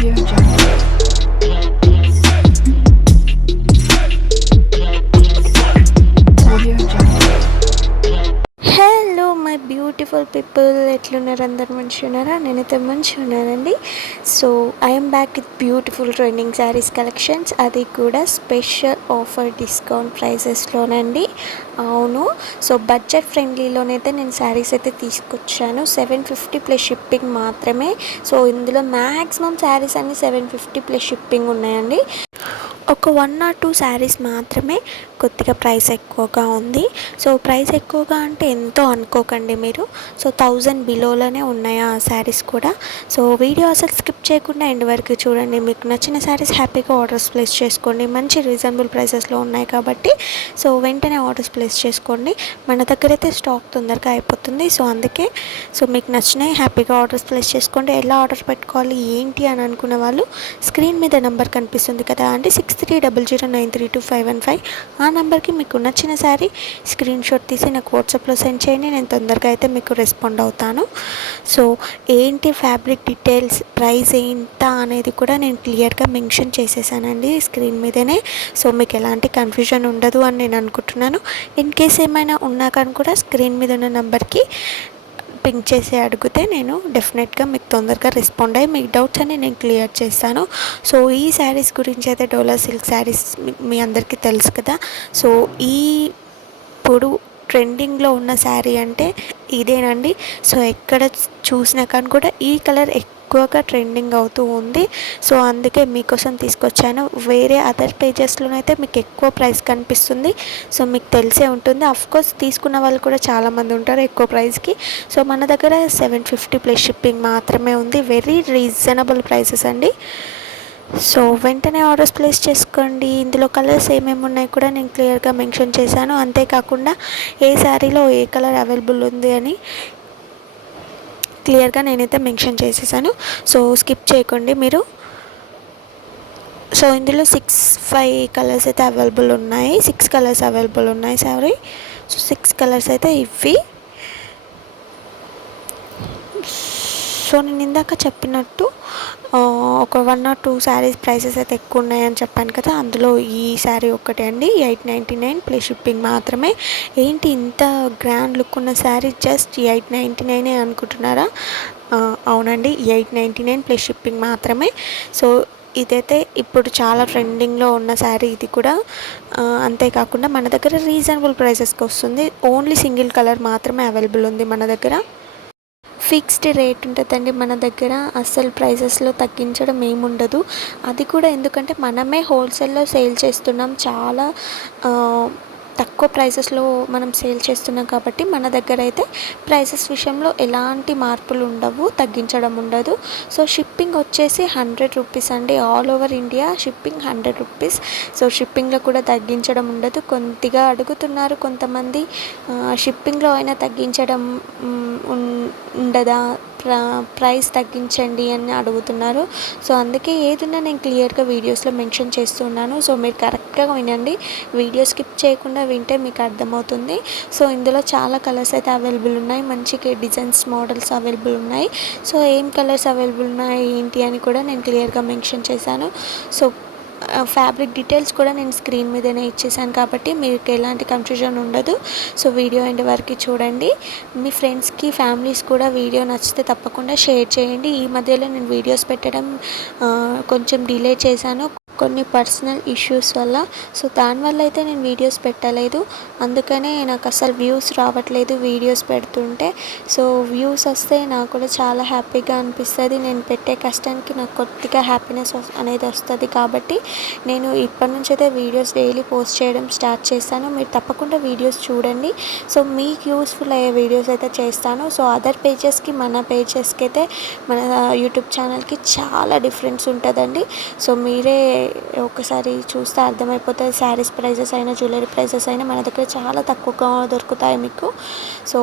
Audio Jungle. Audio Jungle. Hello my beautiful people, ఎట్లున్నారు? అందరు మంచిగా ఉన్నారా? నేనైతే మంచిగా ఉన్నానండి. So I'm back with beautiful trending saris collections, అది కూడా స్పెషల్ ఆఫర్ డిస్కౌంట్ ప్రైసెస్లోనండి. అవును, సో బడ్జెట్ ఫ్రెండ్లీలోనైతే నేను శారీస్ అయితే తీసుకొచ్చాను. 750 ప్లస్ షిప్పింగ్ మాత్రమే. సో ఇందులో మ్యాక్సిమం శారీస్ అన్ని 750 ప్లస్ షిప్పింగ్ ఉన్నాయండి. ఒక 1 or 2 శారీస్ మాత్రమే కొద్దిగా ప్రైస్ ఎక్కువగా ఉంది. సో ప్రైస్ ఎక్కువగా అంటే ఎంతో అనుకోకండి మీరు. సో 1000 బిలోలోనే ఉన్నాయి ఆ శారీస్ కూడా. సో వీడియో అసలు స్కిప్ చేయకుండా ఎండ్ వరకు చూడండి. మీకు నచ్చిన శారీస్ హ్యాపీగా ఆర్డర్స్ ప్లేస్ చేసుకోండి. మంచి రీజనబుల్ ప్రైసెస్లో ఉన్నాయి కాబట్టి సో వెంటనే ఆర్డర్స్ ప్లేస్ చేసుకోండి. మన దగ్గర అయితే స్టాక్ తొందరగా అయిపోతుంది. సో అందుకే మీకు నచ్చినాయి హ్యాపీగా ఆర్డర్స్ ప్లేస్ చేసుకోండి. ఎలా ఆర్డర్ పెట్టుకోవాలి ఏంటి అని అనుకున్న వాళ్ళు స్క్రీన్ మీద నెంబర్ కనిపిస్తుంది కదా అండి, 6300932515. ఆ నెంబర్కి మీకు నచ్చిన శారీ స్క్రీన్ షాట్ తీసి నాకు వాట్సాప్లో సెండ్ చేయండి. నేను తొందరగా అయితే మీకు రెస్పాండ్ అవుతాను. సో ఏంటి ఫ్యాబ్రిక్ డీటెయిల్స్, ప్రైస్ ఎంత అనేది కూడా నేను క్లియర్గా మెన్షన్ చేసేసానండి స్క్రీన్ మీదనే. సో మీకు ఎలాంటి కన్ఫ్యూజన్ ఉండదు అని నేను అనుకుంటున్నాను. ఇన్ కేస్ ఏమైనా ఉన్నా కానీ కూడా స్క్రీన్ మీద ఉన్న నెంబర్కి పింక్ చేసి అడిగితే నేను డెఫినెట్గా మీకు తొందరగా రెస్పాండ్ అయ్యి మీకు డౌట్స్ అన్ని నేను క్లియర్ చేస్తాను. సో ఈ శారీస్ గురించి అయితే డోలా సిల్క్ శారీస్ మీ అందరికీ తెలుసు కదా. సో ఇప్పుడు ట్రెండింగ్లో ఉన్న శారీ అంటే ఇదేనండి. సో ఎక్కడ చూసినా కానీ కూడా ఈ కలర్ ఎక్కువగా ట్రెండింగ్ అవుతూ ఉంది. సో అందుకే మీకోసం తీసుకొచ్చాను. వేరే అదర్ పేజెస్లోనైతే మీకు ఎక్కువ ప్రైస్ కనిపిస్తుంది. సో మీకు తెలిసే ఉంటుంది. అఫ్కోర్స్ తీసుకున్న వాళ్ళు కూడా చాలామంది ఉంటారు ఎక్కువ ప్రైస్కి. సో మన దగ్గర 750 ప్లస్ షిప్పింగ్ మాత్రమే ఉంది. వెరీ రీజనబుల్ ప్రైసెస్ అండి. సో వెంటనే ఆర్డర్స్ ప్లేస్ చేసుకోండి. ఇందులో కలర్స్ ఏమేమి ఉన్నాయి కూడా నేను క్లియర్గా మెన్షన్ చేశాను. అంతేకాకుండా ఏ శారీలో ఏ కలర్ అవైలబుల్ ఉంది అని క్లియర్గా నేనైతే మెన్షన్ చేసేసాను. సో స్కిప్ చేయకండి మీరు. సో ఇందులో 5 కలర్స్ అయితే అవైలబుల్ ఉన్నాయి. 6 కలర్స్ అవైలబుల్ ఉన్నాయి. సారీ, సో 6 కలర్స్ అయితే ఇవి. సో నేను ఇందాక చెప్పినట్టు ఒక 1 or 2 శారీస్ ప్రైసెస్ అయితే ఎక్కువ ఉన్నాయని చెప్పాను కదా. అందులో ఈ శారీ ఒకటే అండి, 899 ప్లస్ షిప్పింగ్ మాత్రమే. ఏంటి ఇంత గ్రాండ్ లుక్ ఉన్న శారీ జస్ట్ 899 అనుకుంటున్నారా? అవునండి, 899 ప్లస్ షిప్పింగ్ మాత్రమే. సో ఇదైతే ఇప్పుడు చాలా ట్రెండింగ్లో ఉన్న శారీ ఇది కూడా. అంతేకాకుండా మన దగ్గర రీజనబుల్ ప్రైసెస్కి వస్తుంది. ఓన్లీ సింగిల్ కలర్ మాత్రమే అవైలబుల్ ఉంది మన దగ్గర. ఫిక్స్డ్ రేట్ ఉంటుందండి మన దగ్గర. అస్సలు ప్రైజెస్లో తగ్గించడం ఏముండదు. అది కూడా ఎందుకంటే మనమే హోల్సేల్లో సేల్ చేస్తున్నాం. చాలా తక్కువ ప్రైసెస్లో మనం సేల్ చేస్తున్నాం కాబట్టి మన దగ్గర అయితే ప్రైసెస్ విషయంలో ఎలాంటి మార్పులు ఉండవు, తగ్గించడం ఉండదు. సో షిప్పింగ్ వచ్చేసి 100 రూపీస్ అండి. All over India shipping 100 rupees. So షిప్పింగ్లో కూడా తగ్గించడం ఉండదు. కొద్దిగా అడుగుతున్నారు కొంతమంది, షిప్పింగ్లో అయినా తగ్గించడం ఉండదా, ప్రైస్ తగ్గించండి అని అడుగుతున్నారు. సో అందుకే ఏదైనా నేను క్లియర్గా వీడియోస్లో మెన్షన్ చేస్తున్నాను. సో మీరు కరెక్ట్గా వినండి, వీడియో స్కిప్ చేయకుండా వింటే మీకు అర్థమవుతుంది. సో ఇందులో చాలా కలర్స్ అయితే అవైలబుల్ ఉన్నాయి. మంచి డిజైన్స్, మోడల్స్ అవైలబుల్ ఉన్నాయి. సో ఏం కలర్స్ అవైలబుల్ ఉన్నాయి ఏంటి అని కూడా నేను క్లియర్గా మెన్షన్ చేశాను. సో ఫ్యాబ్రిక్ డీటెయిల్స్ కూడా నేను స్క్రీన్ మీదనే ఇచ్చేసాను కాబట్టి మీకు ఎలాంటి కన్ఫ్యూజన్ ఉండదు. సో వీడియో ఎండ్ వరకు చూడండి. మీ ఫ్రెండ్స్కి, ఫ్యామిలీస్ కూడా వీడియో నచ్చితే తప్పకుండా షేర్ చేయండి. ఈ మధ్యలో నేను వీడియోస్ పెట్టడం కొంచెం డిలే చేశాను కొన్ని పర్సనల్ ఇష్యూస్ వల్ల. సో దానివల్ల అయితే నేను వీడియోస్ పెట్టలేదు. అందుకనే నాకు అసలు వ్యూస్ రావట్లేదు వీడియోస్ పెడుతుంటే. సో వ్యూస్ వస్తే నాకు కూడా చాలా హ్యాపీగా అనిపిస్తుంది. నేను పెట్టే కష్టానికి నాకు కొద్దిగా హ్యాపీనెస్ అనేది వస్తుంది. కాబట్టి నేను ఇప్పటి నుంచి అయితే వీడియోస్ డైలీ పోస్ట్ చేయడం స్టార్ట్ చేస్తాను. మీరు తప్పకుండా వీడియోస్ చూడండి. సో మీకు యూస్ఫుల్ అయ్యే వీడియోస్ అయితే చేస్తాను. సో అదర్ పేజెస్కి మన పేజెస్కి అయితే మన యూట్యూబ్ ఛానల్కి చాలా డిఫరెన్స్ ఉంటుందండి. సో మీరే ఒకసారి చూస్తే అర్థమైపోతుంది. శారీస్ ప్రైజెస్ అయినా జ్యువెలరీ ప్రైజెస్ అయినా మన దగ్గర చాలా తక్కువగా దొరుకుతాయి మీకు. సో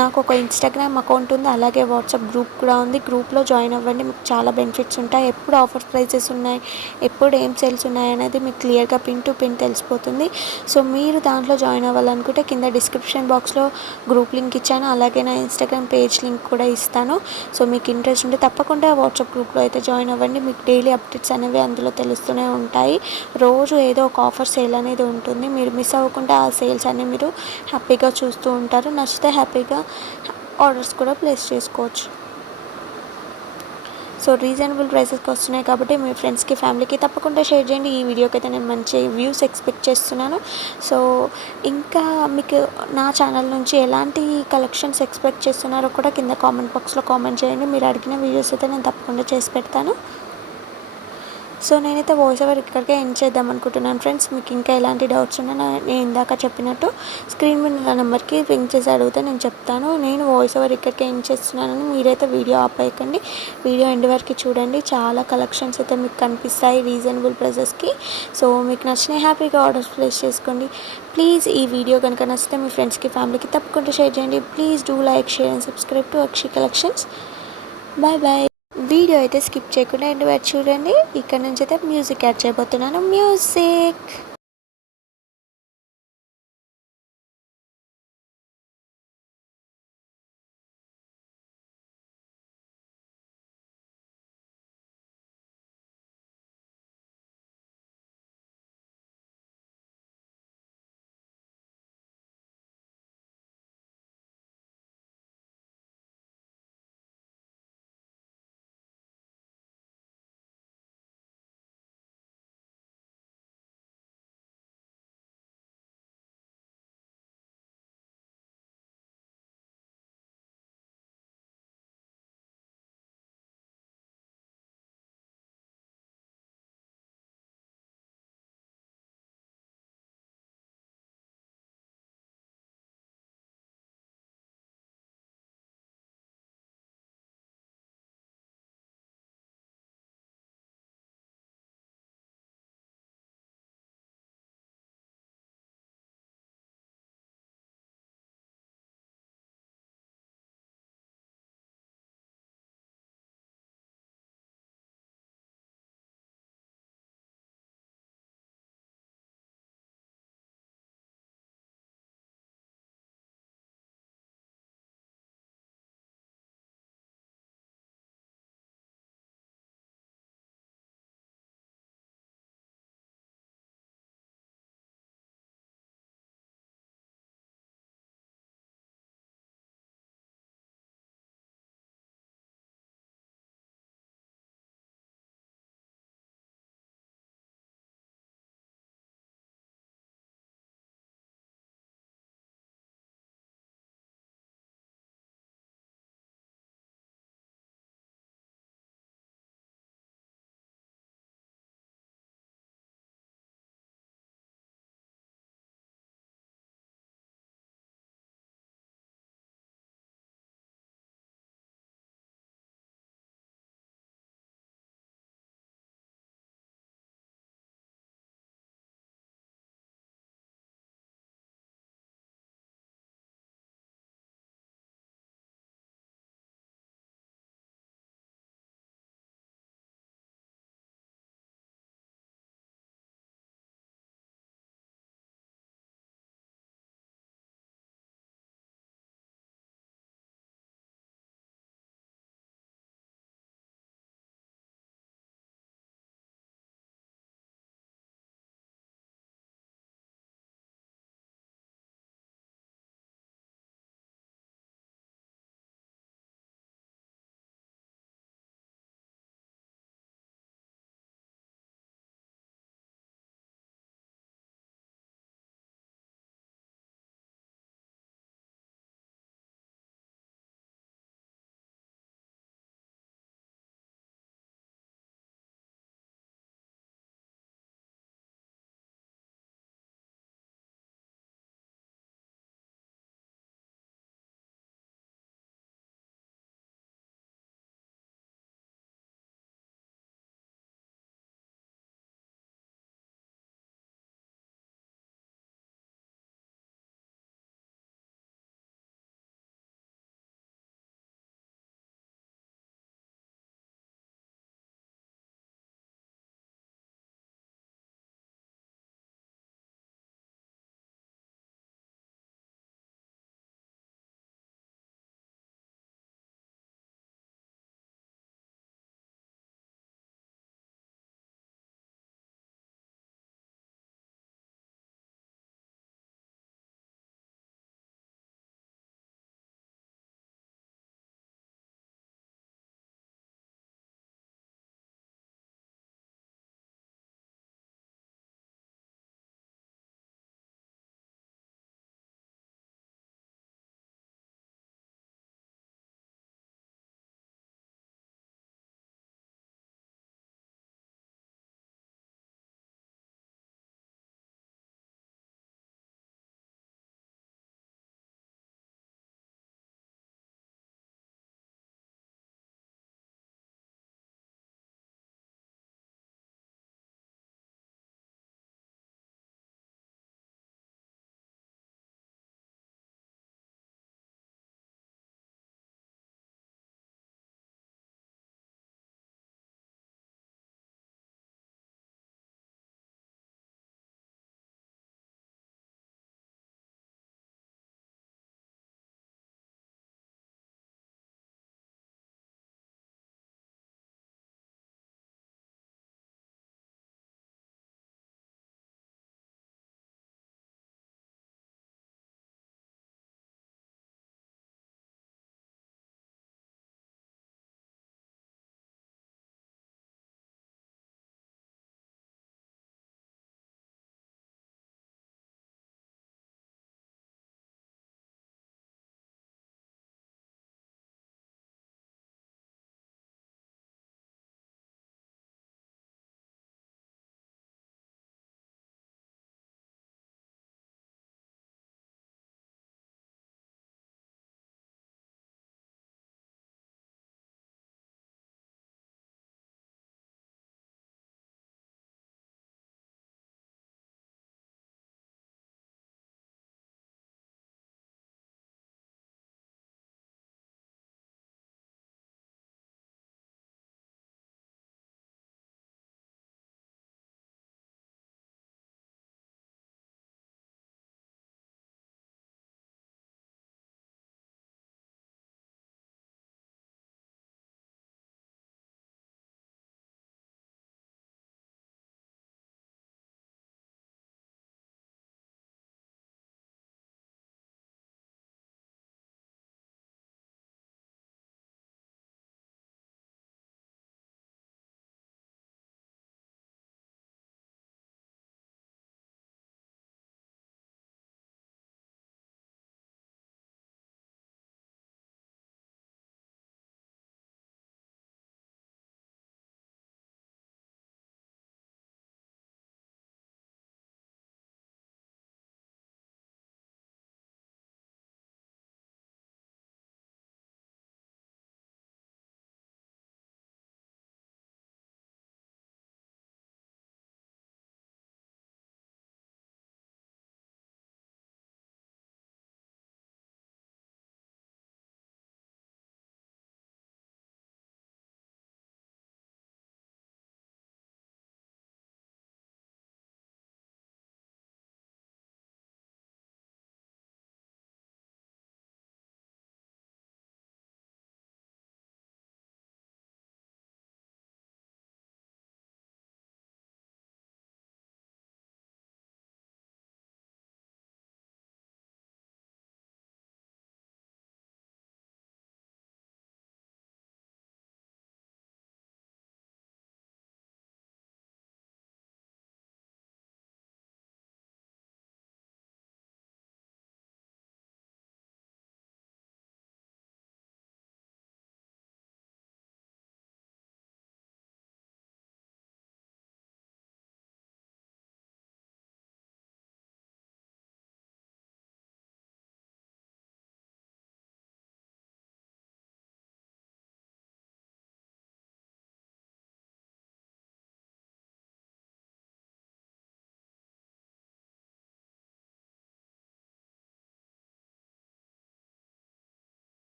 నాకు ఒక ఇన్స్టాగ్రామ్ అకౌంట్ ఉంది, అలాగే వాట్సాప్ గ్రూప్ కూడా ఉంది. గ్రూప్లో జాయిన్ అవ్వండి, మీకు చాలా బెనిఫిట్స్ ఉంటాయి. ఎప్పుడు ఆఫర్ ప్రైజెస్ ఉన్నాయి, ఎప్పుడు ఏం సేల్స్ ఉన్నాయి అనేది మీకు క్లియర్గా పిన్ టు పిన్ తెలిసిపోతుంది. సో మీరు దాంట్లో జాయిన్ అవ్వాలనుకుంటే కింద డిస్క్రిప్షన్ బాక్స్లో గ్రూప్ లింక్ ఇచ్చాను, అలాగే నా ఇన్స్టాగ్రామ్ పేజ్ లింక్ కూడా ఇస్తాను. సో మీకు ఇంట్రెస్ట్ ఉంటే తప్పకుండా వాట్సాప్ గ్రూప్లో అయితే జాయిన్ అవ్వండి. మీకు డైలీ అప్డేట్స్ అనేవి అందులో తెలుస్తూనే ఉంటాయి. రోజు ఏదో ఒక ఆఫర్ సేల్ అనేది ఉంటుంది, మీరు మిస్ అవ్వకుండా ఆ సేల్స్ అన్నీ మీరు హ్యాపీగా చూస్తూ ఉంటారు. నచ్చితే హ్యాపీగా ఆర్డర్స్ కూడా ప్లేస్ చేసుకోవచ్చు. సో రీజనబుల్ ప్రైసెస్కి వస్తున్నాయి కాబట్టి మీ ఫ్రెండ్స్కి, ఫ్యామిలీకి తప్పకుండా షేర్ చేయండి. ఈ వీడియోకి అయితే నేను మంచి వ్యూస్ ఎక్స్పెక్ట్ చేస్తున్నాను. సో ఇంకా మీకు నా ఛానల్ నుంచి ఎలాంటి కలెక్షన్స్ ఎక్స్పెక్ట్ చేస్తున్నారో కూడా కింద కామెంట్ బాక్స్లో కామెంట్ చేయండి. మీరు అడిగిన వీడియోస్ అయితే నేను తప్పకుండా చేసి పెడతాను. సో నేనైతే వాయిస్ ఓవర్ ఇక్కడికే ఎండ్ చేద్దాం అనుకుంటున్నాను ఫ్రెండ్స్. మీకు ఇంకా ఎలాంటి డౌట్స్ ఉన్నా నేను ఇందాక చెప్పినట్టు స్క్రీన్ మీద నా నెంబర్కి రింగ్ చేసి అడిగితే నేను చెప్తాను. నేను వాయిస్ ఓవర్ ఇక్కడికే ఎండ్ చేస్తున్నానని మీరైతే వీడియో ఆపేయకండి, వీడియో ఎండ్ వరకు చూడండి. చాలా కలెక్షన్స్ అయితే మీకు కనిపిస్తాయి రీజనబుల్ ప్రైసెస్కి. సో మీకు నచ్చిన హ్యాపీగా ఆర్డర్స్ ప్లేస్ చేసుకోండి. ప్లీజ్ ఈ వీడియో కనుక నచ్చితే మీ ఫ్రెండ్స్కి, ఫ్యామిలీకి తప్పకుండా షేర్ చేయండి. Please do like, share and subscribe to Akshi collections. Bye bye. Video అయితే స్కిప్ చేయకుండా ఎండ్ వరకు చూడండి. ఇక్కడ నుంచి అయితే మ్యూజిక్ యాడ్ చేయబోతున్నాను. మ్యూజిక్.